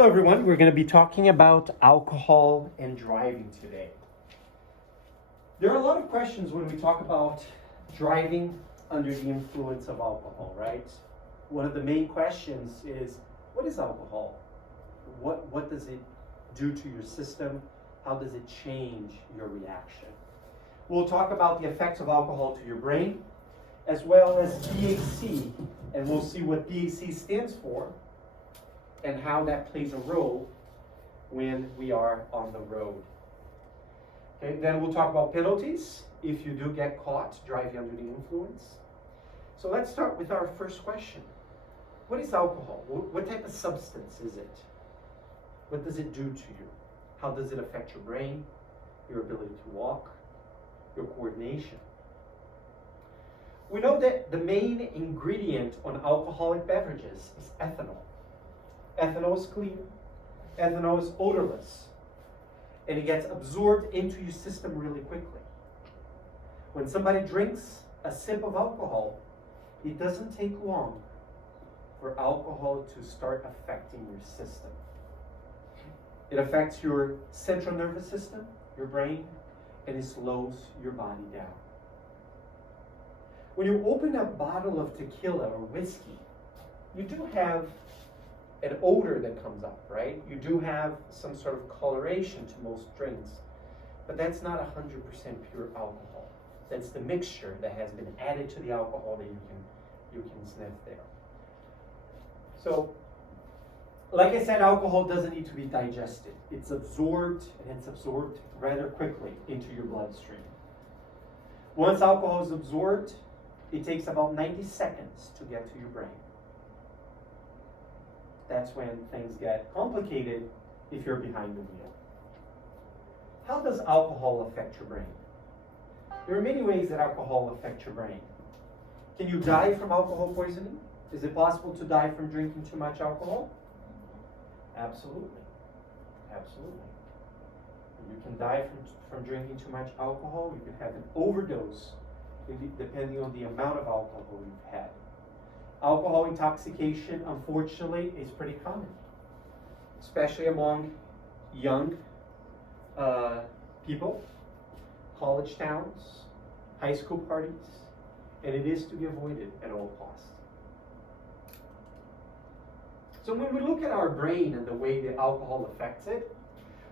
Hello everyone, we're going to be talking about alcohol and driving today. There are a lot of questions when we talk about driving under the influence of alcohol, right? One of the main questions is, what is alcohol? What does it do to your system? How does it change your reaction? We'll talk about the effects of alcohol to your brain, as well as BAC, and we'll see what BAC stands for, and how that plays a role when we are on the road. Okay, then we'll talk about penalties if you do get caught driving under the influence. So let's start with our first question. What is alcohol? What type of substance is it? What does it do to you? How does it affect your brain, your ability to walk, your coordination? We know that the main ingredient on alcoholic beverages is ethanol. Ethanol is clean, ethanol is odorless, and it gets absorbed into your system really quickly. When somebody drinks a sip of alcohol, it doesn't take long for alcohol to start affecting your system. It affects your central nervous system, your brain, and it slows your body down. When you open a bottle of tequila or whiskey, you do have an odor that comes up, right? You do have some sort of coloration to most drinks, but that's not 100% pure alcohol. That's the mixture that has been added to the alcohol that you can sniff there. So, like I said, alcohol doesn't need to be digested. It's absorbed, and it's absorbed rather quickly into your bloodstream. Once alcohol is absorbed, it takes about 90 seconds to get to your brain. That's when things get complicated if you're behind the wheel. How does alcohol affect your brain? There are many ways that alcohol affects your brain. Can you die from alcohol poisoning? Is it possible to die from drinking too much alcohol? Absolutely. Absolutely. You can die from drinking too much alcohol. You can have an overdose depending on the amount of alcohol you've had. Alcohol intoxication, unfortunately, is pretty common, especially among young people, college towns, high school parties, and it is to be avoided at all costs. So when we look at our brain and the way that alcohol affects it,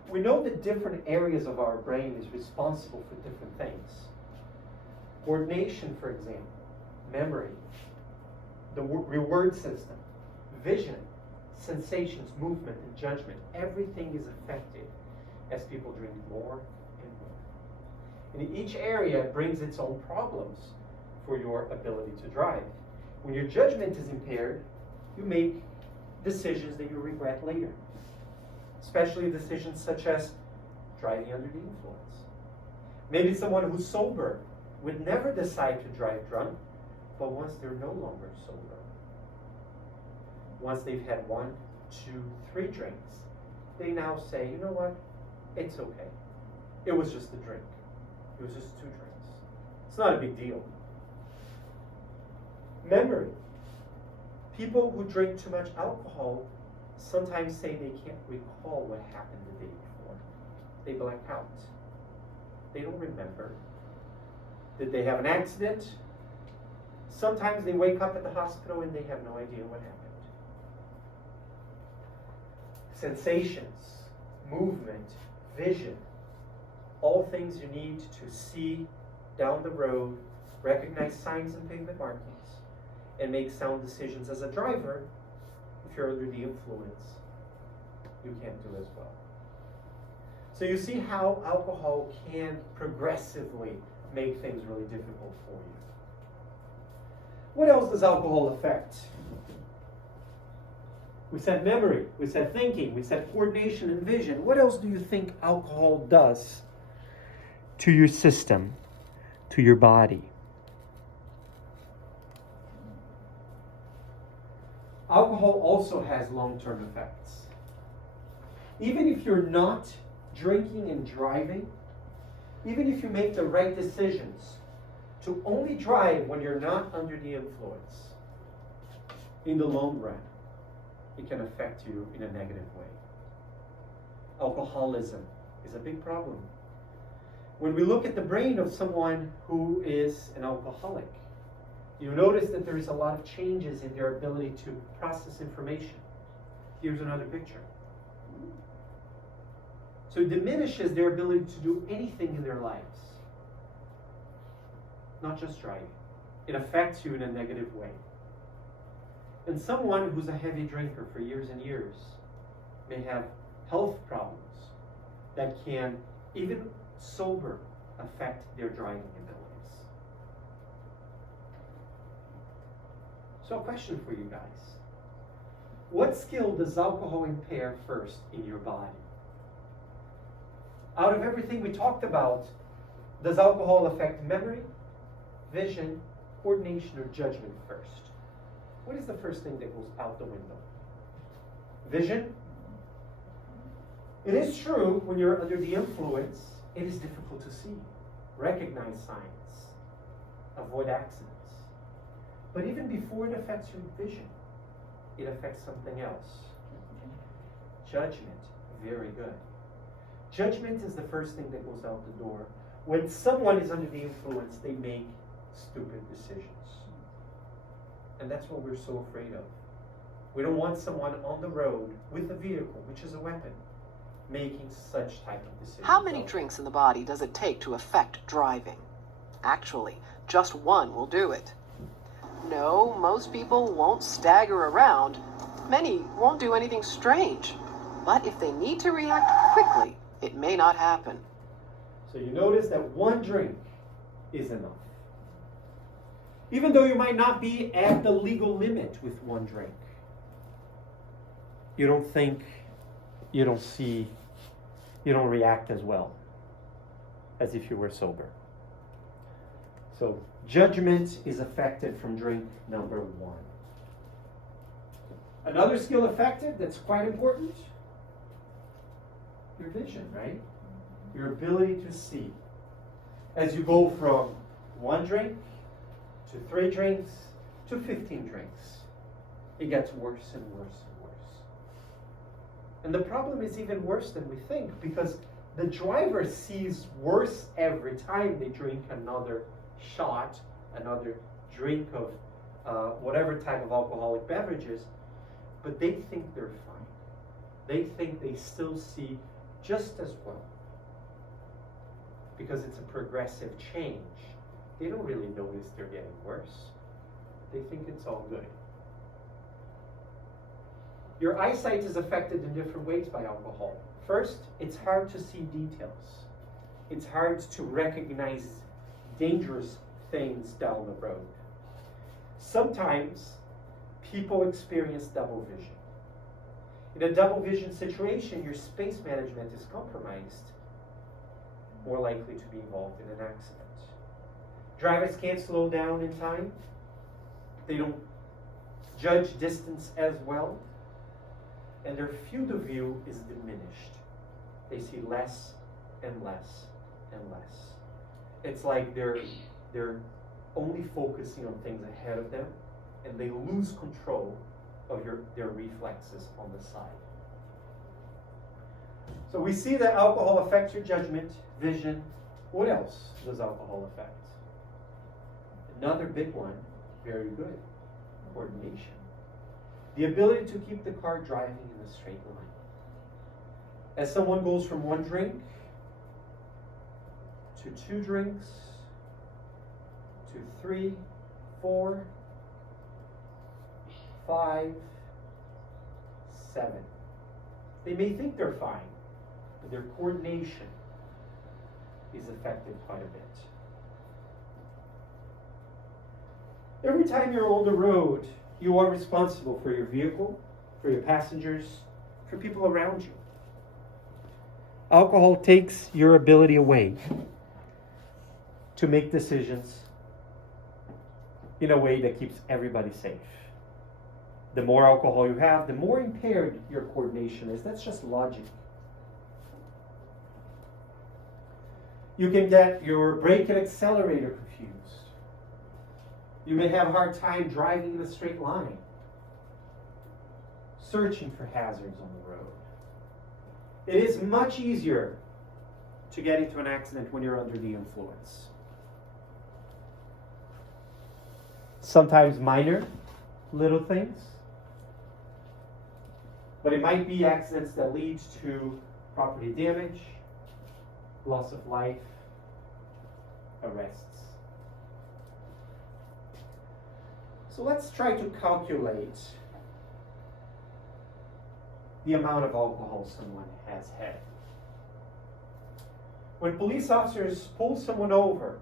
we know that different areas of our brain is responsible for different things. Coordination, for example, memory, the reward system, vision, sensations, movement, and judgment. Everything is affected as people drink more and more. And each area brings its own problems for your ability to drive. When your judgment is impaired, you make decisions that you regret later, especially decisions such as driving under the influence. Maybe someone who's sober would never decide to drive drunk, but once they're no longer sober, once they've had 1, 2, 3 drinks, they now say, you know what, it's okay. It was just a drink. It was just 2 drinks. It's not a big deal. Memory. People who drink too much alcohol sometimes say they can't recall what happened the day before. They black out. They don't remember. Did they have an accident? Sometimes they wake up at the hospital and they have no idea what happened. Sensations, movement, vision, all things you need to see down the road, recognize signs and pavement markings, and make sound decisions as a driver. If you're under the influence, you can't do as well. So you see how alcohol can progressively make things really difficult for you. What else does alcohol affect? We said memory, we said thinking, we said coordination and vision. What else do you think alcohol does to your system, to your body? Alcohol also has long-term effects. Even if you're not drinking and driving, even if you make the right decisions to only drive when you're not under the influence, in the long run, it can affect you in a negative way. Alcoholism is a big problem. When we look at the brain of someone who is an alcoholic, you notice that there is a lot of changes in their ability to process information. Here's another picture. So it diminishes their ability to do anything in their lives. Not just driving. It affects you in a negative way. And someone who's a heavy drinker for years and years may have health problems that can, even sober, affect their driving abilities. So a question for you guys. What skill does alcohol impair first in your body? Out of everything we talked about, does alcohol affect memory, vision, coordination, or judgment first? What is the first thing that goes out the window? Vision? It is true, when you're under the influence, it is difficult to see, recognize signs, avoid accidents. But even before it affects your vision, it affects something else. Judgment. Very good. Judgment is the first thing that goes out the door. When someone is under the influence, they make stupid decisions. And that's what we're so afraid of. We don't want someone on the road with a vehicle, which is a weapon, making such type of decisions. How many drinks in the body does it take to affect driving? Actually, just one will do it. No, most people won't stagger around. Many won't do anything strange. But if they need to react quickly, it may not happen. So you notice that one drink is enough. Even though you might not be at the legal limit with one drink, you don't think, you don't see, you don't react as well as if you were sober. So judgment is affected from drink number one. Another skill affected that's quite important, your vision, right? Your ability to see. As you go from one drink to 3 drinks to 15 drinks, it gets worse and worse and worse. And the problem is even worse than we think, because the driver sees worse every time they drink another shot, another drink of whatever type of alcoholic beverages, but they think they're fine. They think they still see just as well, because it's a progressive change. They don't really notice they're getting worse. They think it's all good. Your eyesight is affected in different ways by alcohol. First, it's hard to see details. It's hard to recognize dangerous things down the road. Sometimes people experience double vision. In a double vision situation, your space management is compromised, more likely to be involved in an accident. Drivers can't slow down in time. They don't judge distance as well. And their field of view is diminished. They see less and less and less. It's like they're only focusing on things ahead of them, and they lose control of their reflexes on the side. So we see that alcohol affects your judgment, vision. What else does alcohol affect? Another big one, very good, coordination. The ability to keep the car driving in a straight line. As someone goes from one drink to 2 drinks to 3, 4, 5, 7. They may think they're fine, but their coordination is affected quite a bit. Every time you're on the road, you are responsible for your vehicle, for your passengers, for people around you. Alcohol takes your ability away to make decisions in a way that keeps everybody safe. The more alcohol you have, the more impaired your coordination is. That's just logic. You can get your brake and accelerator confused. You may have a hard time driving in a straight line. searching for hazards on the road. It is much easier to get into an accident when you're under the influence. Sometimes minor little things, but it might be accidents that lead to property damage, loss of life, arrests. So let's try to calculate the amount of alcohol someone has had. When police officers pull someone over,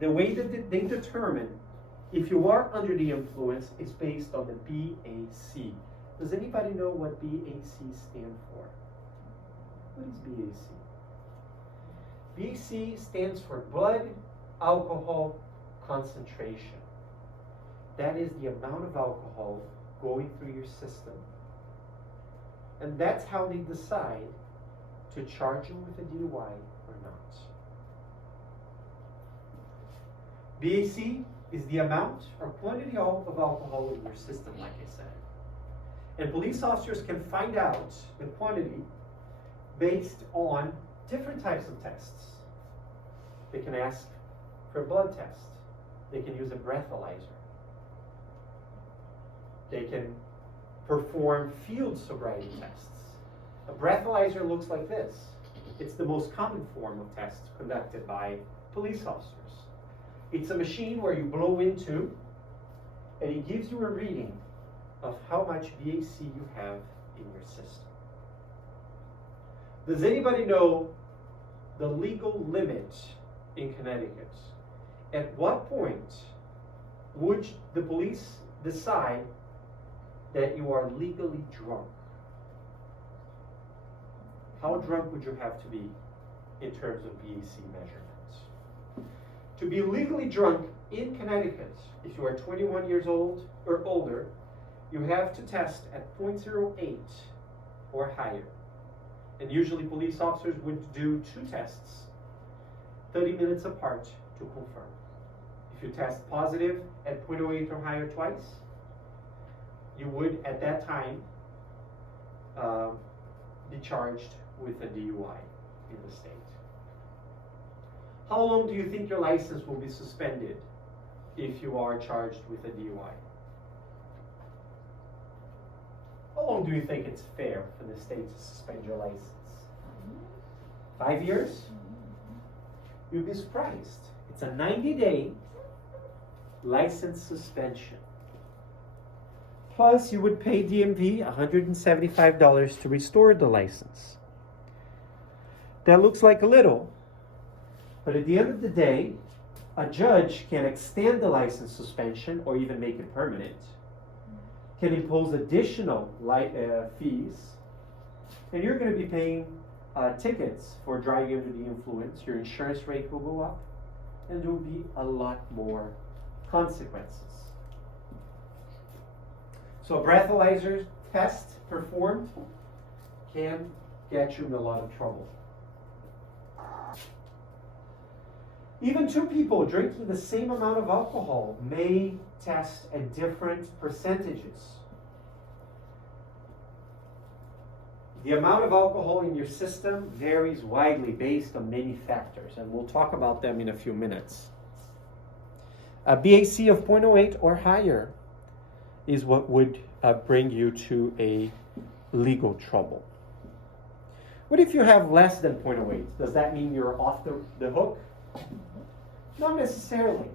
the way that they determine if you are under the influence is based on the BAC. Does anybody know what BAC stands for? What is BAC? BAC stands for blood alcohol concentration. That is the amount of alcohol going through your system. And that's how they decide to charge you with a DUI or not. BAC is the amount or quantity of alcohol in your system, like I said. And police officers can find out the quantity based on different types of tests. They can ask for a blood test. They can use a breathalyzer. They can perform field sobriety tests. A breathalyzer looks like this. It's the most common form of test conducted by police officers. It's a machine where you blow into, and it gives you a reading of how much BAC you have in your system. Does anybody know the legal limit in Connecticut? At what point would the police decide that you are legally drunk? How drunk would you have to be in terms of BAC measurements? To be legally drunk in Connecticut, if you are 21 years old or older, you have to test at 0.08 or higher. And usually police officers would do 2 tests, 30 minutes apart, to confirm. If you test positive at 0.08 or higher twice, you would at that time be charged with a DUI in the state. How long do you think your license will be suspended if you are charged with a DUI? How long do you think it's fair for the state to suspend your license? 5 years? You'd be surprised. It's a 90-day license suspension. Plus, you would pay DMV $175 to restore the license. That looks like a little, but at the end of the day, a judge can extend the license suspension or even make it permanent, can impose additional fees, and you're going to be paying tickets for driving under the influence. Your insurance rate will go up, and there will be a lot more consequences. So a breathalyzer test performed can get you in a lot of trouble. Even 2 people drinking the same amount of alcohol may test at different percentages. The amount of alcohol in your system varies widely based on many factors, and we'll talk about them in a few minutes. A BAC of 0.08 or higher is what would bring you to a legal trouble. What if you have less than 0.08? Does that mean you're off the hook? Not necessarily.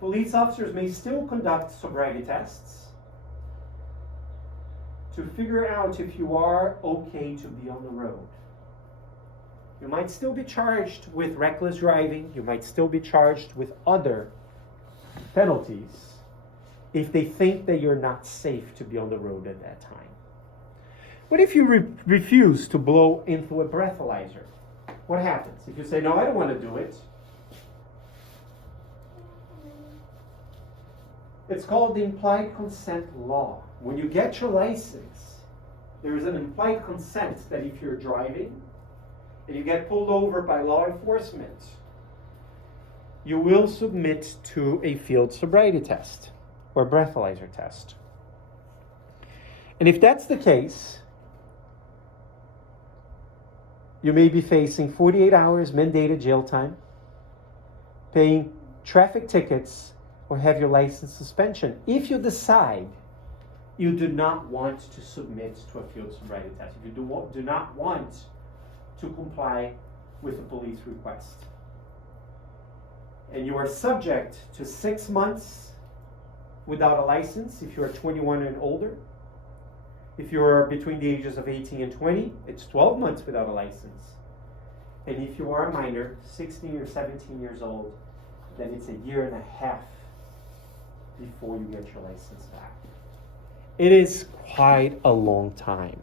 Police officers may still conduct sobriety tests to figure out if you are okay to be on the road. You might still be charged with reckless driving. You might still be charged with other penalties if they think that you're not safe to be on the road at that time. What if you refuse to blow into a breathalyzer? What happens? If you say, no, I don't want to do it. It's called the implied consent law. When you get your license, there is an implied consent that if you're driving and you get pulled over by law enforcement, you will submit to a field sobriety test or breathalyzer test. And if that's the case, you may be facing 48 hours mandated jail time, paying traffic tickets, or have your license suspension if you decide you do not want to submit to a field sobriety test, if you do not want to comply with a police request. And you are subject to 6 months without a license if you are 21 and older. If you're between the ages of 18 and 20, it's 12 months without a license. And if you are a minor, 16 or 17 years old, then it's a year and a half before you get your license back. It is quite a long time.